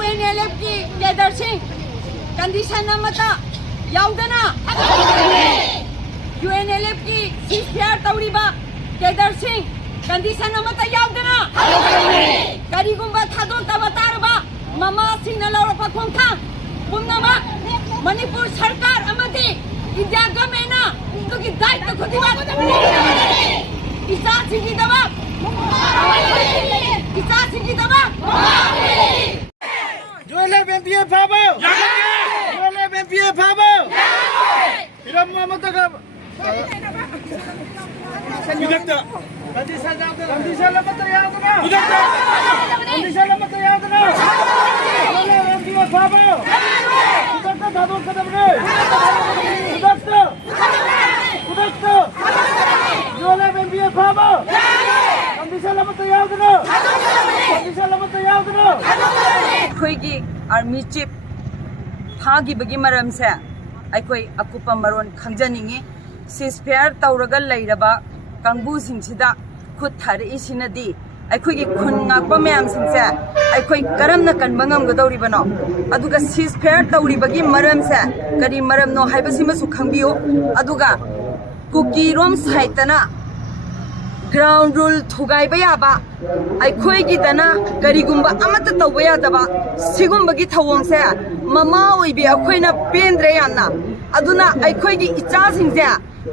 UNLF की leadership condition amata yaudana UNLF की ceasefire tawriba leadership condition amata yaudana karigumba thadon tabatarba mama singna laurapa khongthang pumnama manipur sarkar amati india government to ki daitwa khudima isa singi daba UNLF MPA Fabo! UNLF MPA Fabo! Iram mamataga. Idakta. Condition lamata yadana. Idakta. Condition lamata yadana. UNLF MPA Fabo! Idakta dhadon kadamne. Idakta. Idakta. UNLF MPA Fabo! Condition lamata yadana. Condition lamata yadana. ꯑꯩꯈꯣꯏꯒꯤ army chief ꯐꯥꯈꯤꯕꯒꯤ ꯃꯔꯝꯁꯦ ꯑꯩꯈꯣꯏ ꯑꯀꯨꯞꯄ ꯃꯔꯣꯜ ꯈꯪꯖꯅꯤꯡꯉꯤ ꯁꯤꯁꯐꯤꯌꯔ ꯇꯧꯔꯒ ꯂꯩꯔꯕ ꯀꯥꯡꯕꯨꯁꯤꯡꯁꯤꯗ ꯈꯨꯠ ꯊꯥꯔꯛꯏꯁꯤꯅꯗꯤ ꯑꯩꯈꯣꯏꯒꯤ ꯈꯨꯟ ꯉꯥꯛꯄ ꯃꯌꯥꯝꯁꯤꯡꯁꯦ ꯑꯩꯈꯣꯏ ꯀꯔꯝꯅ ꯀꯟꯕ ꯉꯝꯒꯗꯧꯔꯤꯕꯅꯣ ꯑꯗꯨꯒ ꯁꯤꯁꯐꯤꯌꯔ ꯇꯧꯔꯤꯕꯒꯤ ꯃꯔꯝꯁꯦ ꯀꯔꯤ ꯃꯔꯝꯅꯣ ꯍꯥꯏꯕꯁꯤꯃꯁꯨ ꯈꯪꯕꯤꯌꯨ ꯑꯗꯨꯒ ꯀꯨꯀꯤꯔꯣꯝ ꯁꯥꯏꯠꯇꯅ ground rule thugai bayaba aikhoi gi dana karigumba amata tawba yadaba sigumba gi thawong se mama oibi akhoina pendre yanna aduna aikhoi gi icha singse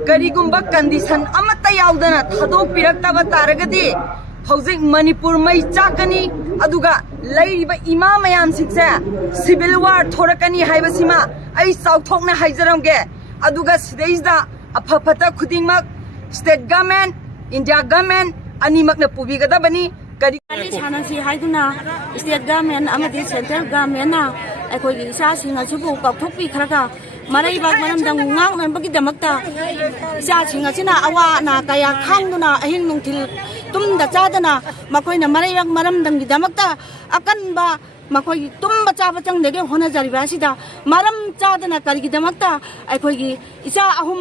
karigumba condition amata yaudana thadok piraktaba taragadi hojik manipur mai chakani aduga lairiba ima mayam singse civil war thorakani haibasima ai chauthokna haijaramge aduga sideisda aphapata khudingmak state government India government animakna pubigadabani kari sanasi haiduna state government amadi central government na akhoi isa singa chubu kathokpi kharaga marai bag manamdang ngang membagi damakta isa singa china awa na kaya khangduna ahing nungthil tumda chadana makoina marai bag maramdang damakta akan ba makoi tumba chaba chang nege hona jariba sida maram chadana karigi damakta akhoi isa ahum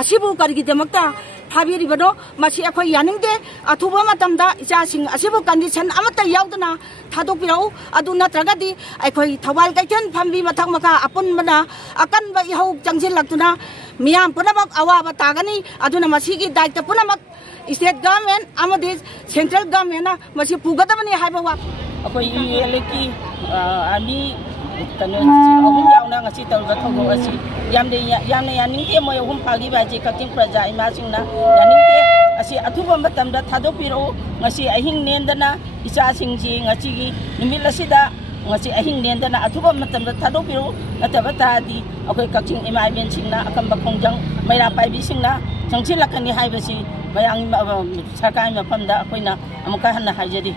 asibu karigi damakta Habiribado, Machi Ako Yaninde, Atuba Matamda, Jasing, Asibo condition, Amata Yaudana, Tadopiro, Aduna Tragadi, Ako Tawal Gajan, Pambi Matamaka, Upon Mana, Akan Bayo, Jangsil Latuna, Miam Punamak, Awa Tagani, Aduna Masigi, Dike Punamak, State government, Amadis, central government, Machi Pugatamani Habawa. Ako Yeleki, Ani. Kanu ahum yauna ngasi tawga thogo asi yamde yaning moy ahum phagi baji kating praja imasingna yaning te asi athuba matamda thadopiro ngasi ahing nendana isa singji ngasi gi nimil asida ngasi ahing nendana athuba matamda thadopiro nataba tadi akoi kating imai ben singna akamba khongjang maira paibi singna changchilakani haibasi mayang sarkai mafamda akoina amuka hanna haijadi